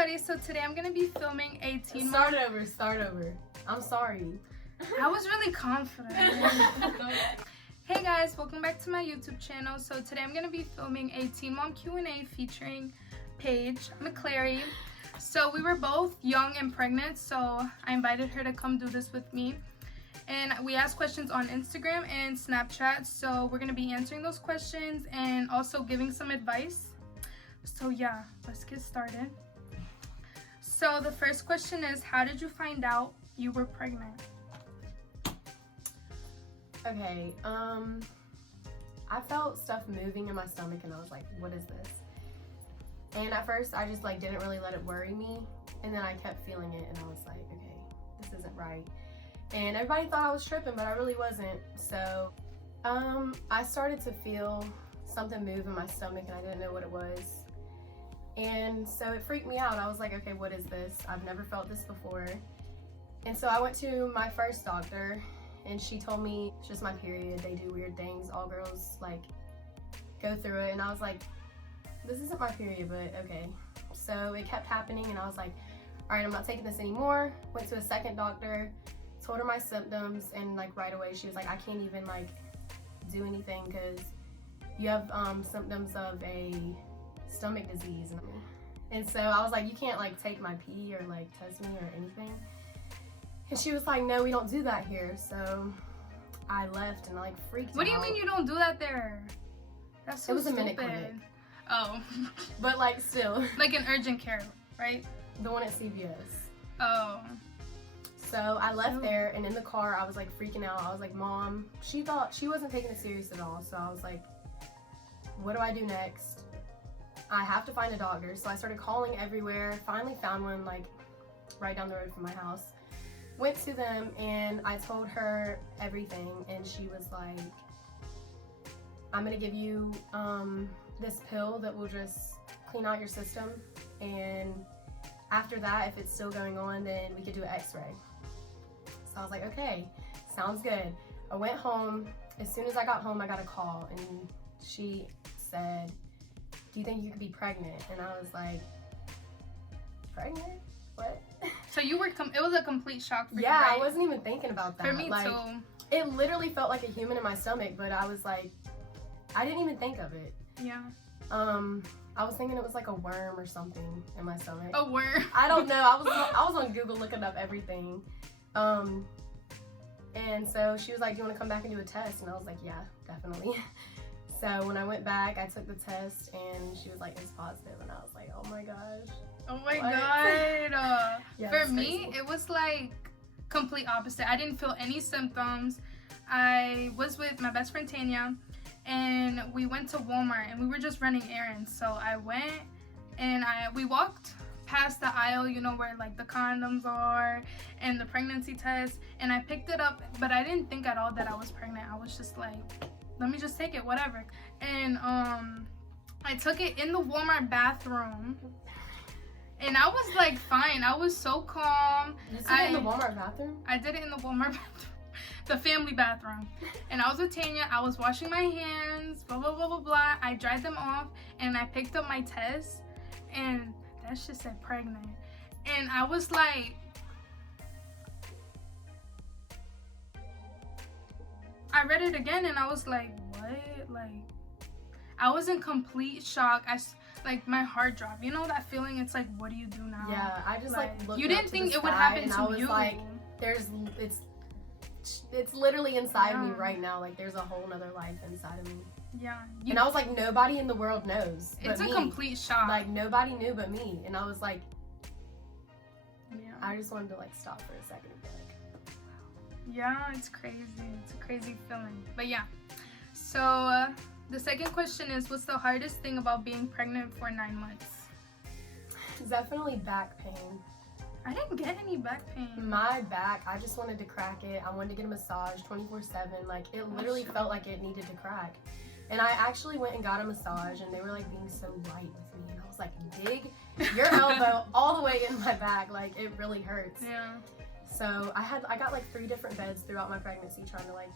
everybody, so today I'm gonna be filming a teen Start over. I'm sorry. I was really confident. Hey guys, welcome back to my YouTube channel. So today I'm gonna be filming a Teen Mom Q&A featuring Paige McClary. So we were both young and pregnant, so I invited her to come do this with me. And we asked questions on Instagram and Snapchat, so we're gonna be answering those questions and also giving some advice. So yeah, let's get started. So the first question is, how did you find out you were pregnant? Okay, I felt stuff moving in my stomach and I was like, what is this? And at first I just like didn't really let it worry me, and then I kept feeling it and I was like, okay, this isn't right. And everybody thought I was tripping, but I really wasn't. So I started to feel something move in my stomach and I didn't know what it was. And so it freaked me out. I was like, okay, what is this? I've never felt this before. And so I went to my first doctor and she told me it's just my period. They do weird things. All girls like go through it. And I was like, this isn't my period, but okay. So it kept happening and I was like, all right, I'm not taking this anymore. Went to a second doctor, told her my symptoms, and like right away she was like, I can't even like do anything because you have symptoms of a stomach disease. And so I was like, you can't like take my pee or like test me or anything. And she was like, no, we don't do that here. So I left and I like freaked out. What do you mean you don't do that there? That's so It was stupid. a minute clinic. Oh. But like still. Like an urgent care, right? The one at CVS. Oh. So I left there and in the car I was like freaking out. I was like, Mom, she thought she wasn't taking it serious at all. So I was like, what do I do next? I have to find a doctor. So I started calling everywhere, finally found one like right down the road from my house. Went to them and I told her everything and she was like, I'm gonna give you this pill that will just clean out your system, and after that, if it's still going on, then we could do an x-ray. So I was like, okay, sounds good. I went home. As soon as I got home, I got a call and she said, do you think you could be pregnant? And I was like, pregnant? What? So you were, it was a complete shock for you, Yeah, right? I wasn't even thinking about that. For me like, too. It literally felt like a human in my stomach, but I was like, I didn't even think of it. Yeah. I was thinking it was like a worm or something in my stomach. A worm? I don't know. I was on Google looking up everything. And so she was like, do you want to come back and do a test? And I was like, yeah, definitely. So when I went back, I took the test and she was like, it's positive. And I was like, oh my gosh. Oh my What? God. Yeah, For me, it was like complete opposite. I didn't feel any symptoms. I was with my best friend Tanya and we went to Walmart and we were just running errands. So I went and we walked past the aisle, you know, where like the condoms are and the pregnancy test, and I picked it up, but I didn't think at all that I was pregnant. I was just like, let me just take it, whatever. And I took it in the Walmart bathroom and I was like fine. I was so calm. You did it in the Walmart bathroom? I did it in the Walmart bathroom, the family bathroom. And I was with Tanya. I was washing my hands, blah, blah, blah, blah, blah. I dried them off and I picked up my test and that shit said pregnant. And I was like, I read it again and I was like, what? Like, I was in complete shock. Like my heart dropped. You know that feeling? It's like, what do you do now? Yeah, I just like looked you up didn't to think the it would sky happen and to I was you. like, it's literally inside me Yeah. right now. Like there's a whole nother life inside of me. Yeah. And I was like, nobody in the world knows but It's a me. complete shock. Like nobody knew but me. And I was like, yeah. I just wanted to like stop for a second and be like, Yeah, it's crazy. It's a crazy feeling. But yeah. So the second question is, what's the hardest thing about being pregnant for 9 months? definitely back pain. I didn't get any back pain. My back, I just wanted to crack it. I wanted to get a massage 24/7. Like it literally felt like it needed to crack. And I actually went and got a massage and they were like being so light with me. And I was like, dig your elbow all the way in my back. Like it really hurts. Yeah. So I got like 3 different beds throughout my pregnancy trying to like.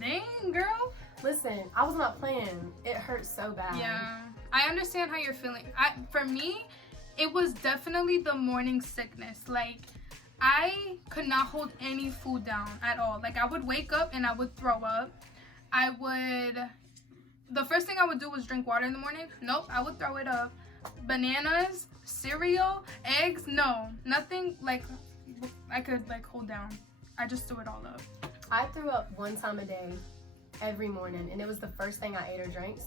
Dang, girl. Listen, I was not playing. It hurt so bad. Yeah. I understand how you're feeling. For me, It was definitely the morning sickness. Like, I could not hold any food down at all. Like, I would wake up and I would throw up. The first thing I would do was drink water in the morning. Nope, I would throw it up. Bananas, cereal, eggs, no. Nothing, like, I could, like, hold down. I just threw it all up. I threw up one time a day, every morning, and it was the first thing I ate or drank.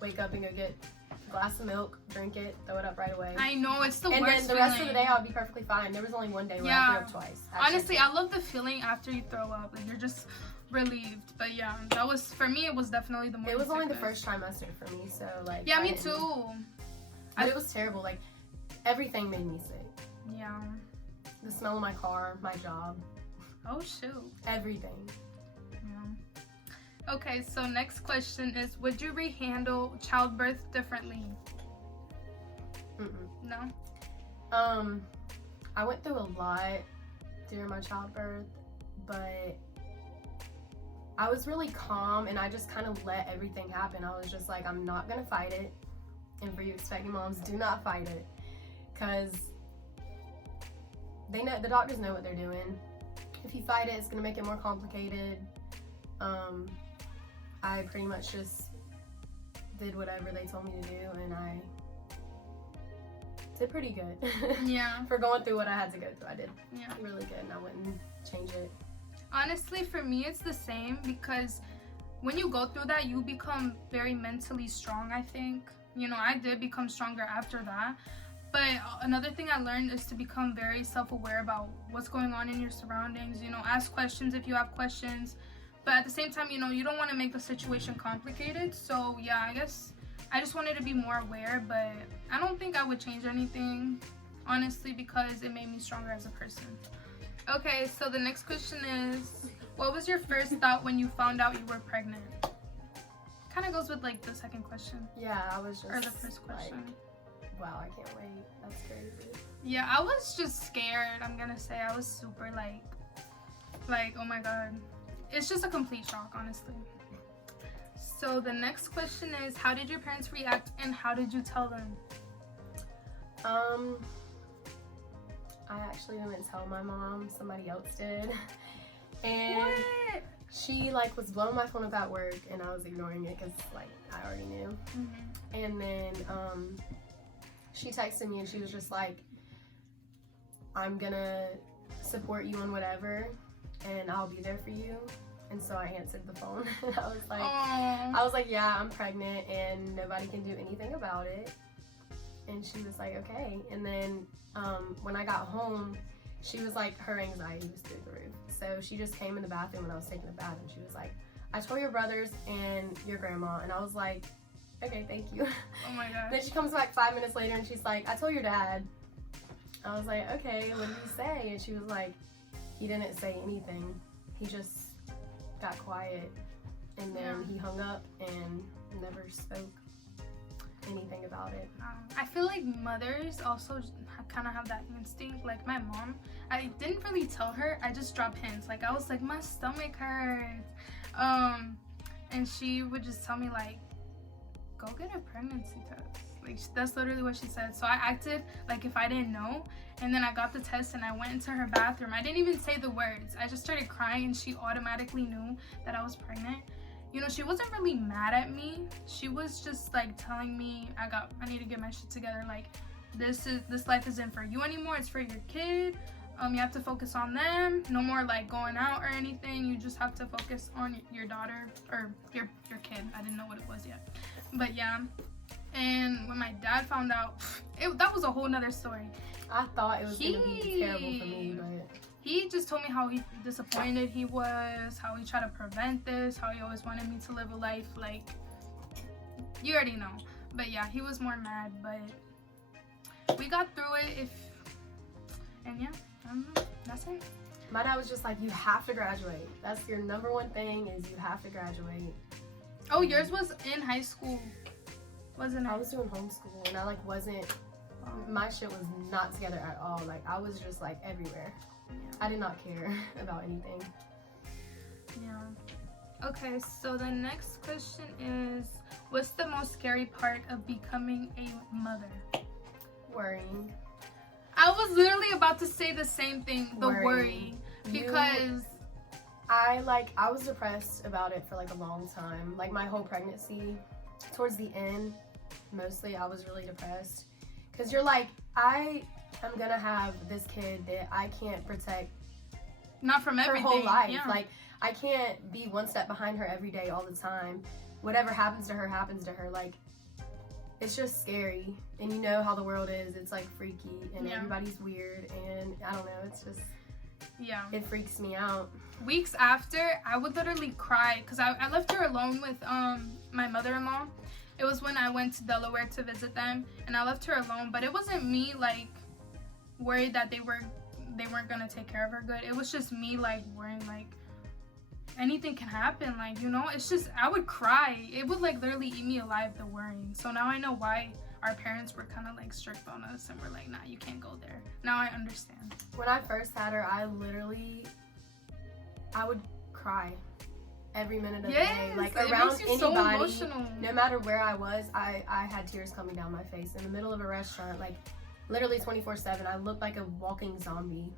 Wake up and go get a glass of milk, drink it, throw it up right away. I know, it's the worst And then the rest of the day, I would be perfectly fine. There was only one day where I threw up twice. Honestly, I love the feeling after you throw up. Like, you're just relieved. But yeah, that was, for me, it was definitely the morning It was only the sickness. first trimester for me, so like. Yeah, me too. But it was terrible. Like, everything made me sick. Yeah. The smell of my car, my job. Oh, shoot. Everything. Yeah. Okay, so next question is, would you rehandle childbirth differently? No? I went through a lot during my childbirth, but I was really calm and I just kind of let everything happen. I was just like, I'm not gonna fight it. And for you expecting moms, do not fight it, because they know, the doctors know what they're doing. If you fight it, it's gonna make it more complicated. I pretty much just did whatever they told me to do, and I did pretty good. Yeah. For going through what I had to go through, I did really good, and I wouldn't change it. Honestly, for me, it's the same, because when you go through that, you become very mentally strong, I think. You know, I did become stronger after that. But another thing I learned is to become very self-aware about what's going on in your surroundings. You know, ask questions if you have questions. But at the same time, you know, you don't want to make the situation complicated. So, yeah, I guess I just wanted to be more aware. But I don't think I would change anything, honestly, because it made me stronger as a person. Okay, so the next question is, what was your first thought when you found out you were pregnant? Kind of goes with, like, the second question. Yeah, I was just... Or the first question. Like, wow, I can't wait. That's crazy. Yeah, I was just scared, I'm gonna say. I was super, like, oh my god. It's just a complete shock, honestly. So the next question is, how did your parents react and how did you tell them? I actually didn't tell my mom. Somebody else did. And What? she, like, was blowing my phone up at work, and I was ignoring it because, like, I already knew. Mm-hmm. And then, she texted me and she was just like, I'm gonna support you on whatever and I'll be there for you. And so I answered the phone. I was like, yeah, I'm pregnant and nobody can do anything about it. And she was like, okay. And then when I got home, she was like, her anxiety was through the roof. So she just came in the bathroom when I was taking a bath and she was like, I told your brothers and your grandma. And I was like, okay, thank you. Oh my gosh. Then she comes back 5 minutes later and she's like, I told your dad. I was like, okay, what did he say? And she was like, he didn't say anything. He just got quiet. And then he hung up and never spoke anything about it. I feel like mothers also kind of have that instinct. Like my mom, I didn't really tell her. I just dropped hints. Like I was like, my stomach hurts. And she would just tell me like, go get a pregnancy test. Like that's literally what she said. So I acted like if I didn't know, and then I got the test and I went into her bathroom. I didn't even say the words. I just started crying and she automatically knew that I was pregnant. You know, she wasn't really mad at me. She was just like telling me I need to get my shit together. Like this life isn't for you anymore. It's for your kid. You have to focus on them. No more like going out or anything. You just have to focus on your daughter or your kid. I didn't know what it was yet. But yeah, and when my dad found out, that was a whole nother story. I thought it was going to be terrible for me, but... He just told me how disappointed he was, how he tried to prevent this, how he always wanted me to live a life like, you already know. But yeah, he was more mad, but we got through it, and yeah, I don't know, that's it. My dad was just like, you have to graduate. That's your number one thing, is you have to graduate. Oh, yours was in high school, wasn't it? I was doing homeschool, and I like wasn't, my shit was not together at all. Like I was just like everywhere. I did not care about anything. Yeah. Okay, so the next question is, what's the most scary part of becoming a mother? worrying? I was literally about to say the same thing, the worry. Because I was depressed about it for like a long time. Like my whole pregnancy, towards the end, mostly I was really depressed. Because you're like, I am gonna have this kid that I can't protect not from her everything. whole life. Yeah. Like I can't be one step behind her every day all the time. Whatever happens to her happens to her. Like it's just scary. And you know how the world is. It's like freaky and everybody's weird and I don't know, it's just it freaks me out. Weeks after, I would literally cry because I left her alone with my mother-in-law. It was when I went to Delaware to visit them, and I left her alone. But it wasn't me like worried that they weren't gonna take care of her good. It was just me like worrying like anything can happen. Like, you know, it's just I would cry. It would like literally eat me alive, the worrying. So now I know why our parents were kind of like strict on us and we're like, nah, you can't go there. Now I understand. When I first had her, I would cry every minute of the day. Like around anybody, no matter where I was, I had tears coming down my face. In the middle of a restaurant, like literally 24/7, I looked like a walking zombie.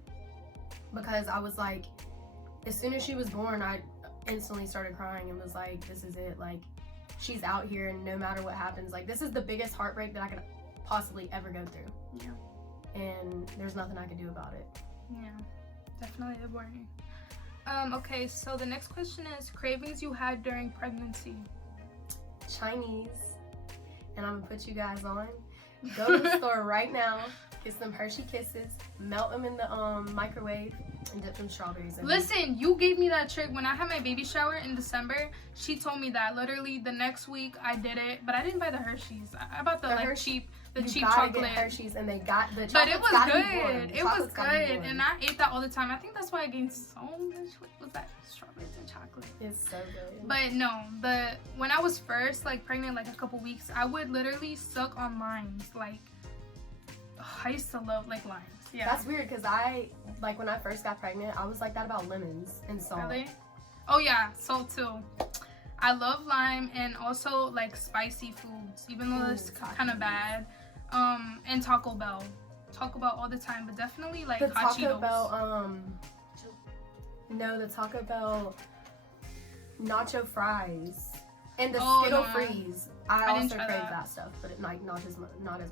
Because I was like, as soon as she was born, I instantly started crying and was like, this is it. Like, she's out here and no matter what happens, like this is the biggest heartbreak that I could possibly ever go through. Yeah. And there's nothing I could do about it. Yeah, definitely worrying. Okay, so the next question is cravings you had during pregnancy. Chinese. And I'm gonna put you guys on. Go to the store right now, get some Hershey Kisses, melt them in the microwave, and dip some strawberries in Listen, you gave me that trick when I had my baby shower in December. She told me that literally the next week I did it, but I didn't buy the Hershey's. I bought the like cheap chocolate. Get Hershey's, and they got the chocolate. But it was good. It was good, and I ate that all the time. I think that's why I gained so much weight. Was that strawberries and chocolate? It's so good. But no, when I was first like pregnant, like a couple weeks, I would literally suck on limes. Like I used to love like limes. Yeah. That's weird because when I first got pregnant, I was like that about lemons and salt. Really? Oh yeah, salt too. I love lime and also like spicy foods, even though it's kind of bad. And Taco Bell all the time, but definitely like the hot Taco Cheetos. Bell, the Taco Bell nacho fries and the Skittle Freeze. I also crave that stuff, but not as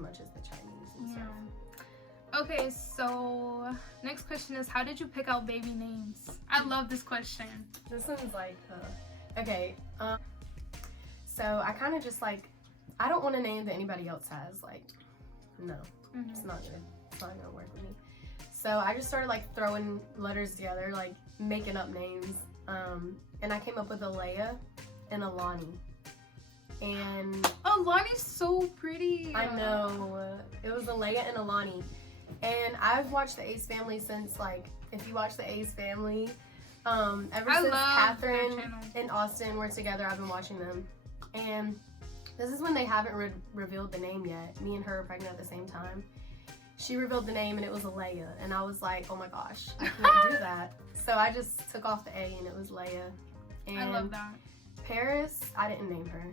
much as the Chinese and stuff. Okay, so next question is, how did you pick out baby names? I love this question. This one's like, okay. So I kind of just like, I don't want a name that anybody else has. Like, no, it's not good. It's not gonna work with me. So I just started like throwing letters together, like making up names. And I came up with Alea and Alani. And Alani's so pretty. I know. It was Alea and Alani. And I've watched the Ace Family since, like, if you watch the Ace Family, ever since Catherine and Austin were together, I've been watching them. And this is when they haven't revealed the name yet. Me and her are pregnant at the same time. She revealed the name and it was Alea. And I was like, oh my gosh, I can't do that. So I just took off the A and it was Leia. And I love that. Paris, I didn't name her.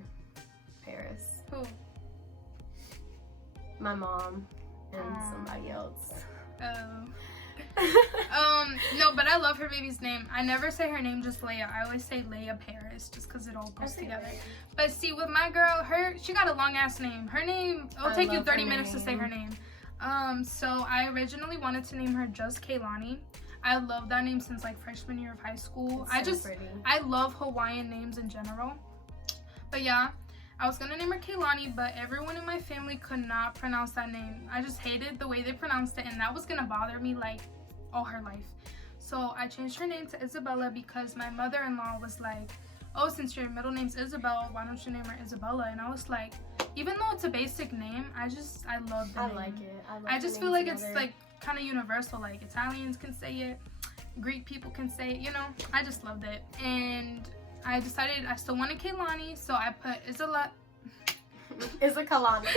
Paris. Who? My mom. And somebody else. No, but I love her baby's name. I never say her name just Leia. I always say Leia Paris just because it all goes together. But see, with my girl, she got a long ass name. Her name, it'll take you 30 minutes to say her name. So I originally wanted to name her just Kaylani. I love that name since like freshman year of high school. I love Hawaiian names in general. But yeah, I was gonna name her Kaylani, but everyone in my family could not pronounce that name. I just hated the way they pronounced it, and that was gonna bother me like all her life. So I changed her name to Isabella because my mother-in-law was like, oh, since your middle name's Isabel, why don't you name her Isabella? And I was like, even though it's a basic name, I love the name. I like it. I just feel like it's like kind of universal. Like Italians can say it, Greek people can say it, you know? I just loved it. And I decided I still wanted Kaylani, so I put Kalani.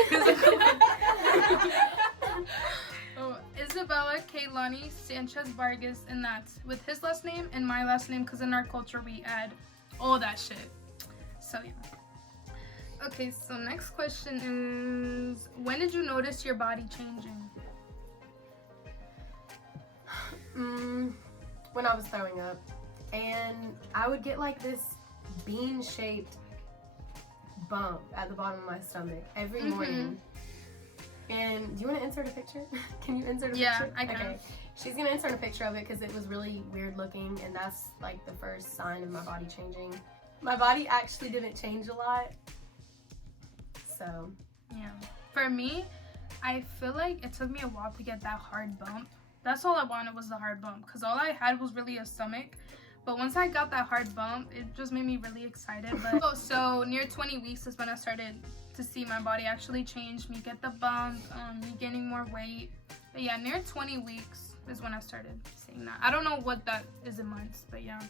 Isabella Kaylani Sanchez Vargas, and that's with his last name and my last name, because in our culture we add all that shit. So yeah. Okay, so next question is, when did you notice your body changing? When I was throwing up, and I would get like this bean-shaped bump at the bottom of my stomach every morning. And do you want to insert a picture? Can you insert a picture? Yeah, I can. Okay. She's gonna insert a picture of it because it was really weird looking, and that's like the first sign of my body changing. My body actually didn't change a lot. So yeah, for me, I feel like it took me a while to get that hard bump. That's all I wanted was the hard bump, because all I had was really a stomach. But once I got that hard bump, it just made me really excited. But so near 20 weeks is when I started to see my body actually change, me get the bump, me gaining more weight. But yeah, near 20 weeks is when I started seeing that. I don't know what that is in months, but yeah.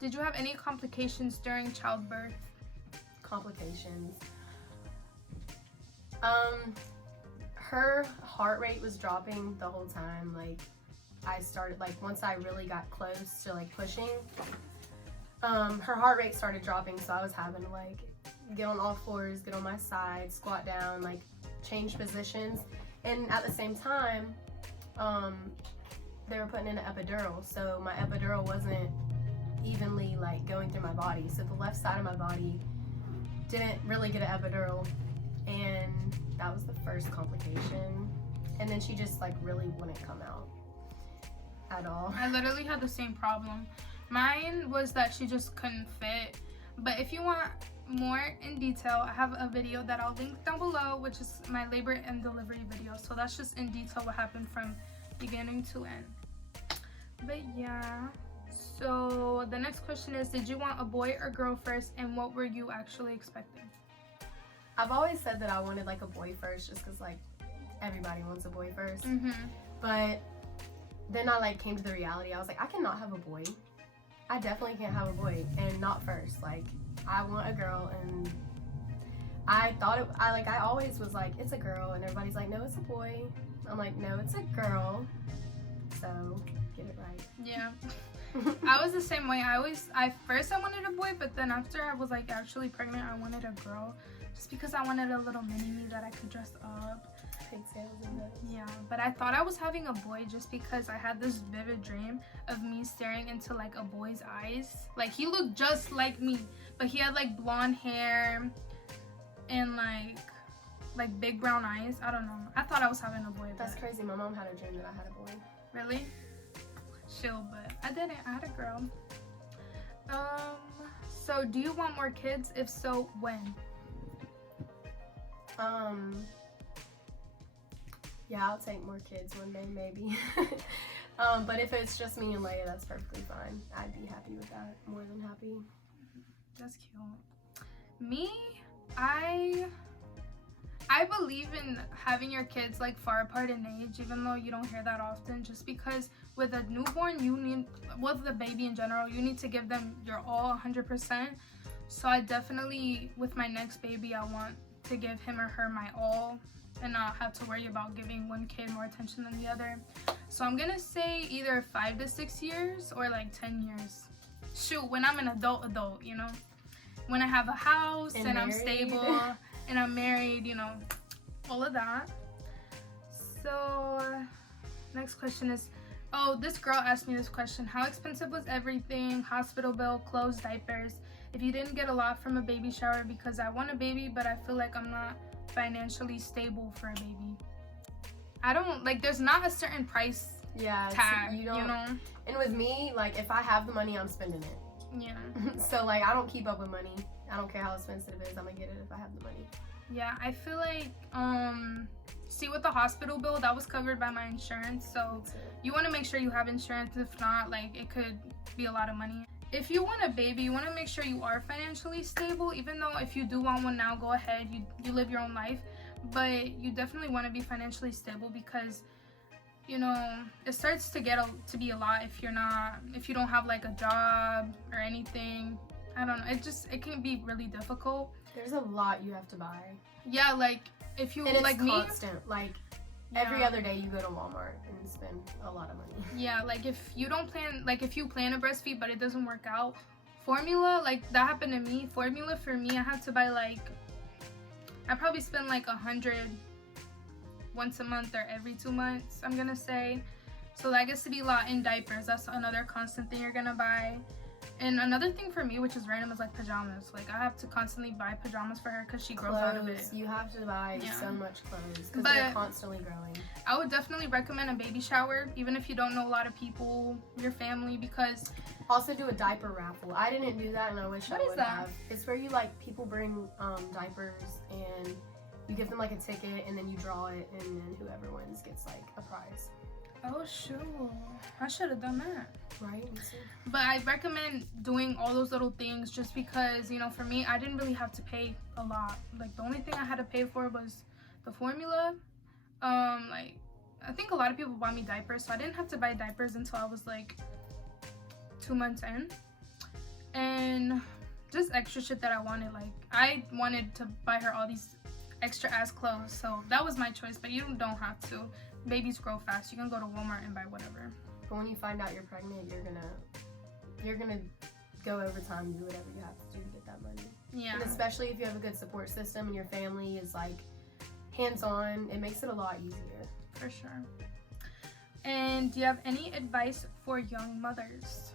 Did you have any complications during childbirth? Complications. Her heart rate was dropping the whole time. Like, I started, like, once I really got close to like pushing, her heart rate started dropping, so I was having to like get on all fours, get on my side, squat down, like change positions. And at the same time, they were putting in an epidural, so my epidural wasn't evenly like going through my body. So the left side of my body didn't really get an epidural, and that was the first complication. And then she just like really wouldn't come out at all. I literally had the same problem. Mine was that she just couldn't fit. But if you want more in detail, I have a video that I'll link down below, which is my labor and delivery video. So that's just in detail what happened from beginning to end. But yeah, so the next question is, did you want a boy or girl first, and what were you actually expecting? I've always said that I wanted like a boy first, just because like everybody wants a boy first. But then I like came to the reality. I was like, I cannot have a boy. I definitely can't have a boy, and not first. Like, I want a girl, and I thought I always was like, it's a girl, and everybody's like, no, it's a boy. I'm like, no, it's a girl. So get it right. Yeah. I was the same way. First I wanted a boy, but then after I was like actually pregnant, I wanted a girl, just because I wanted a little mini me that I could dress up. Yeah, but I thought I was having a boy just because I had this vivid dream of me staring into like a boy's eyes. Like, he looked just like me, but he had like blonde hair and like big brown eyes. I don't know. I thought I was having a boy. That's crazy. My mom had a dream that I had a boy. Really? Chill, but I didn't. I had a girl. So do you want more kids? If so, when? Yeah, I'll take more kids one day, maybe. But if it's just me and Leia, that's perfectly fine. I'd be happy with that. More than happy. That's cute. Me, I believe in having your kids like far apart in age, even though you don't hear that often, just because with a newborn, with the baby in general, you need to give them your all 100%. So I definitely, with my next baby, I want to give him or her my all, and not have to worry about giving one kid more attention than the other. So I'm gonna say either 5 to 6 years or like 10 years. Shoot, when I'm an adult, you know? When I have a house and I'm stable and I'm married, you know, all of that. So next question is, oh, this girl asked me this question. How expensive was everything? Hospital bill, clothes, diapers. If you didn't get a lot from a baby shower, because I want a baby, but I feel like I'm not financially stable for a baby. I don't like, there's not a certain price tag, you know? And with me, like, if I have the money, I'm spending it. Yeah. So like, I don't keep up with money. I don't care how expensive it is. I'm gonna get it if I have the money. Yeah, I feel like see, with the hospital bill, that was covered by my insurance, so you want to make sure you have insurance. If not, like, it could be a lot of money. If you want a baby, you want to make sure you are financially stable. Even though if you do want one now, go ahead, you live your own life, but you definitely want to be financially stable, because, you know, it starts to get to be a lot if you don't have like a job or anything. I don't know, it can be really difficult. There's a lot you have to buy. Yeah, like, if you, and it's like constant. Me, like, every other day you go to Walmart and spend a lot of money. Yeah, like, if you plan to breastfeed but it doesn't work out, Formula, like that happened to me. Formula for me, I have to buy like, I probably spend like 100 once a month or every 2 months, I'm gonna say. So that gets to be a lot. In diapers, that's another constant thing you're gonna buy. And another thing for me, which is random, is like pajamas. Like I have to constantly buy pajamas for her because she grows out of it. You have to buy so much clothes because But they're constantly growing. I would definitely recommend a baby shower, even if you don't know a lot of people, your family, because also do a diaper raffle. I didn't do that, and I wish I would have. It's where you like people bring diapers and you give them like a ticket, and then you draw it, and then whoever wins gets like a prize. Oh shoot, I should have done that. Right. But I recommend doing all those little things just because, you know, for me, I didn't really have to pay a lot. Like the only thing I had to pay for was the formula. Like I think a lot of people bought me diapers, so I didn't have to buy diapers until I was like 2 months in. And just extra shit that I wanted. Like I wanted to buy her all these extra ass clothes, so that was my choice. But you don't have to. Babies grow fast. You can go to Walmart and buy whatever. But when you find out you're pregnant, you're gonna go overtime and do whatever you have to do to get that money. Yeah. And especially if you have a good support system and your family is like hands-on, it makes it a lot easier. For sure. And do you have any advice for young mothers?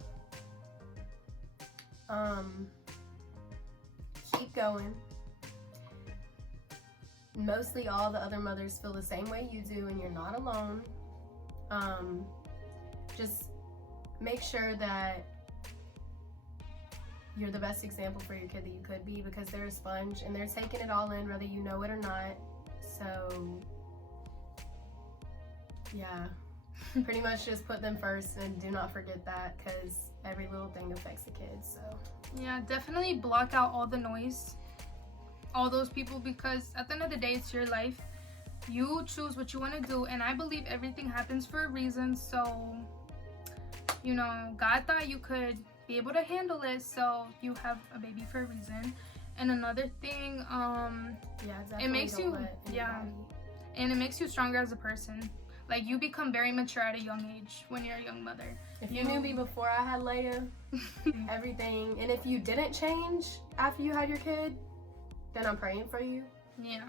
Keep going. Mostly all the other mothers feel the same way you do, and you're not alone. Just make sure that you're the best example for your kid that you could be, because they're a sponge and they're taking it all in whether you know it or not. So yeah, pretty much just put them first and do not forget that, because every little thing affects the kids. So yeah, definitely block out all the noise, all those people, because at the end of the day, it's your life. You choose what you want to do, and I believe everything happens for a reason. So, you know, God thought you could be able to handle it, so you have a baby for a reason. And another thing, it makes you, and it makes you stronger as a person. Like, you become very mature at a young age when you're a young mother. If you knew me before I had Leia, everything, and if you didn't change after you had your kid, then I'm praying for you. Yeah.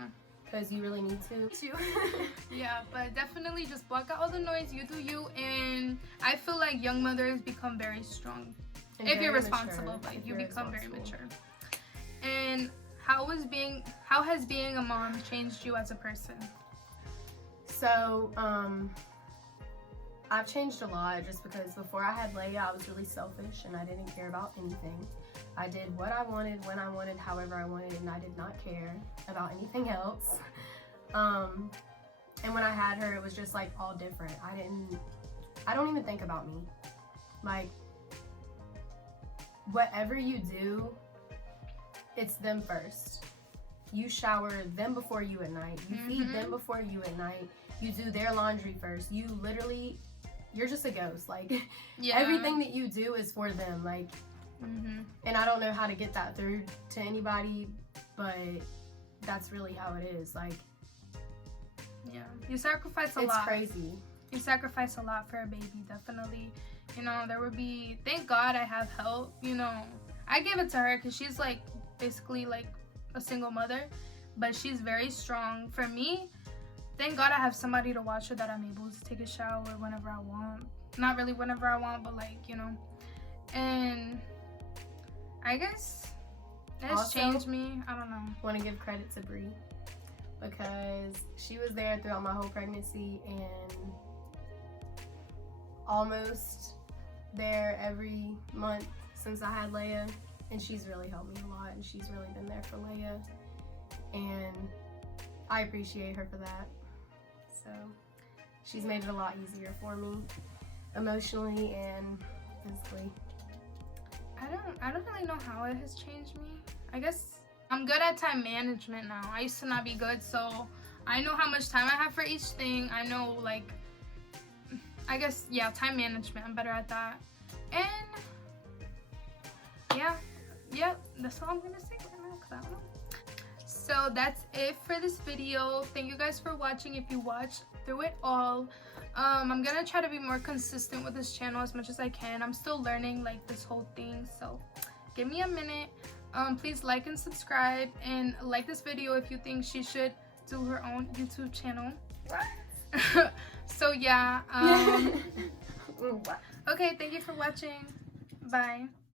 Because you really need to. Yeah, but definitely just block out all the noise. You do you, and I feel like young mothers become very strong and if you're responsible. But you become very mature. And how has being a mom changed you as a person? So, I've changed a lot, just because before I had Leia, I was really selfish and I didn't care about anything. I did what I wanted, when I wanted, however I wanted, and I did not care about anything else. And when I had her, it was just like all different. I don't even think about me. Like, whatever you do, it's them first. You shower them before you at night. You feed them before you at night. You do their laundry first. You're just a ghost. Like, everything that you do is for them. Like, and I don't know how to get that through to anybody, but that's really how it is. Like, yeah, you sacrifice a lot. It's crazy. You sacrifice a lot for a baby, definitely. You know, thank God I have help. You know, I give it to her because she's like basically like a single mother, but she's very strong. For me, thank God I have somebody to watch her, that I'm able to take a shower whenever I want. Not really whenever I want, but like, you know. And I guess that's changed me. I don't know. Want to give credit to Bree, because she was there throughout my whole pregnancy and almost there every month since I had Leia, and she's really helped me a lot, and she's really been there for Leia, and I appreciate her for that. So she's made it a lot easier for me, emotionally and physically. I don't really know how it has changed me. I guess I'm good at time management now. I used to not be good, so I know how much time I have for each thing. I know, like, I guess, yeah, time management. I'm better at that. And yeah, that's all I'm gonna say right now, because I don't know. So that's it for this video. Thank you guys for watching. If you watched through it all, I'm gonna try to be more consistent with this channel as much as I can. I'm still learning like this whole thing, so give me a minute. Please like and subscribe, and like this video if you think she should do her own YouTube channel. So yeah. Okay, thank you for watching. Bye.